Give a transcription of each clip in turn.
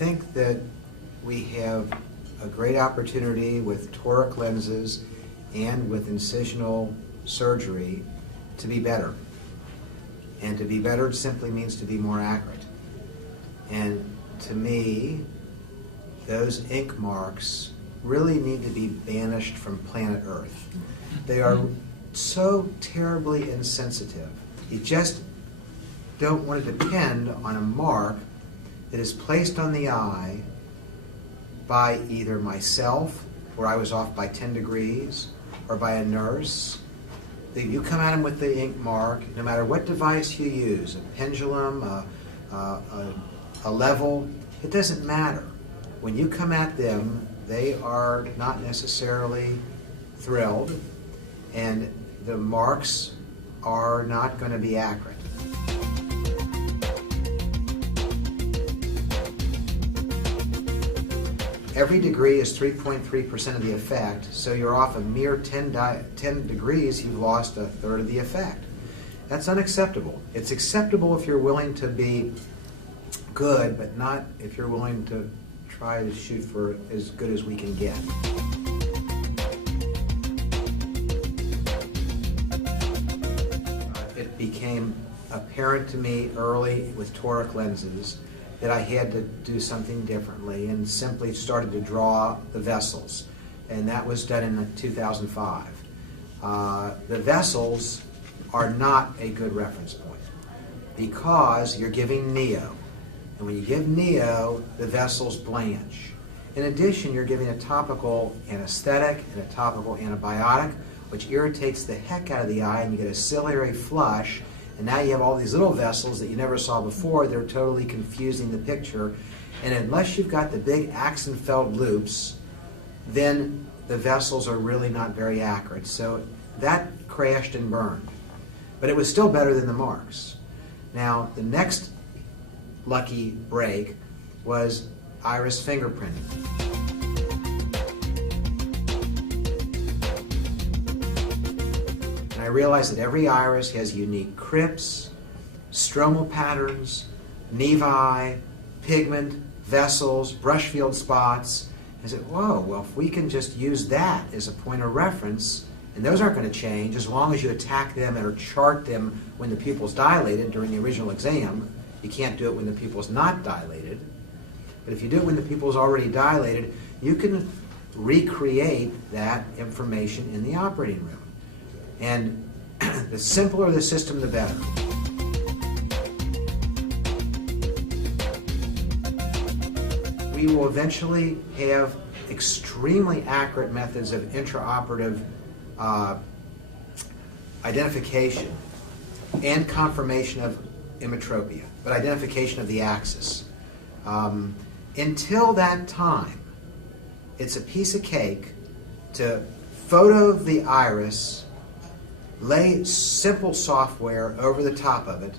think that we have a great opportunity with toric lenses and with incisional surgery to be better. And to be better simply means to be more accurate. And to me, those ink marks really need to be banished from planet Earth. They are so terribly insensitive. You just don't want to depend on a mark that is placed on the eye by either myself, where I was off by 10 degrees, or by a nurse. That you come at them with the ink mark, no matter what device you use, a pendulum, a level, it doesn't matter. When you come at them, they are not necessarily thrilled, and the marks are not going to be accurate. Every degree is 3.3% of the effect, so you're off a mere 10 degrees, you've lost a third of the effect. That's unacceptable. It's acceptable if you're willing to be good, but not if you're willing to try to shoot for as good as we can get. It became apparent to me early with toric lenses that I had to do something differently, and simply started to draw the vessels. And that was done in 2005. The vessels are not a good reference point because you're giving neo. And when you give neo, the vessels blanch. In addition, you're giving a topical anesthetic and a topical antibiotic, which irritates the heck out of the eye, and you get a ciliary flush. And now you have all these little vessels that you never saw before. They're totally confusing the picture. And unless you've got the big Axenfeld loops, then the vessels are really not very accurate. So that crashed and burned. But it was still better than the marks. Now, the next lucky break was iris fingerprinting. I realized that every iris has unique crypts, stromal patterns, nevi, pigment, vessels, brush field spots. I said, whoa, well, if we can just use that as a point of reference, and those aren't going to change as long as you attack them or chart them when the pupil's dilated during the original exam. You can't do it when the pupil's not dilated. But if you do it when the pupil's already dilated, you can recreate that information in the operating room. And the simpler the system, the better. We will eventually have extremely accurate methods of intraoperative identification and confirmation of emmetropia, but identification of the axis. Until that time, it's a piece of cake to photo the iris, lay simple software over the top of it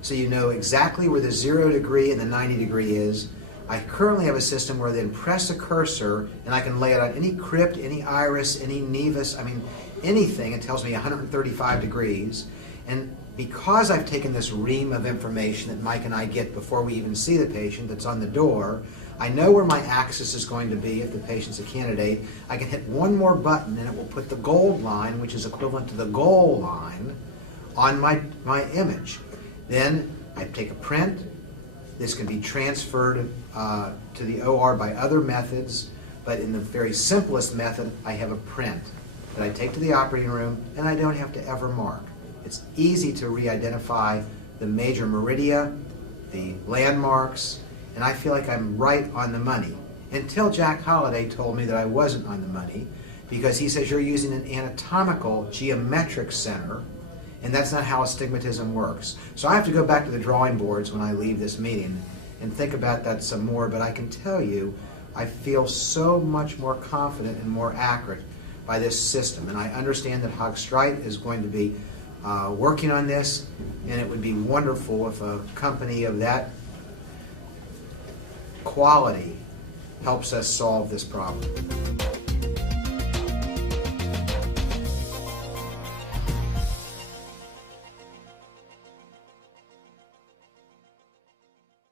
so you know exactly where the 0 degree and the 90 degree is. I currently have a system where then press a cursor and I can lay it on any crypt, any iris, any nevus, I mean anything. It tells me 135 degrees. And because I've taken this ream of information that Mike and I get before we even see the patient that's on the door, I know where my axis is going to be if the patient's a candidate. I can hit one more button and it will put the gold line, which is equivalent to the goal line, on my image. Then I take a print. This can be transferred to the OR by other methods, but in the very simplest method, I have a print that I take to the operating room, and I don't have to ever mark. It's easy to re-identify the major meridia, the landmarks, and I feel like I'm right on the money. Until Jack Holliday told me that I wasn't on the money, because he says you're using an anatomical geometric center, and that's not how astigmatism works. So I have to go back to the drawing boards when I leave this meeting and think about that some more, but I can tell you I feel so much more confident and more accurate by this system. And I understand that Hogstrite is going to be working on this, and it would be wonderful if a company of that quality helps us solve this problem.